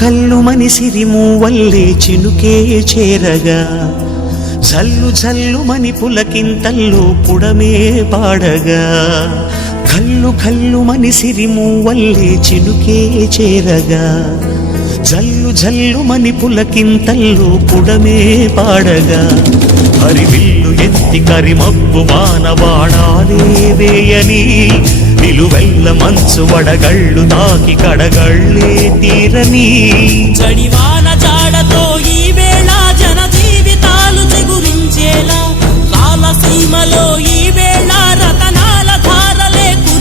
కల్లు మని సిరిమూవల్లే చినుకే చేరగా జల్లు జల్లు మని పులకింతల్లో పుడమే పాడగా కల్లు కల్లు మని సిరిమూవల్లే చినుకే చేరగా జల్లు జల్లు మని పులకింతల్లో పుడమే పాడగా హరివిల్లు ఎత్తి కరిమబ్బు వానవాడాలే వేయని నిలువెల్ల మంచు వడగళ్ళు తాకి కడగళ్ళే తీరని చడివాన జాడతో ఈ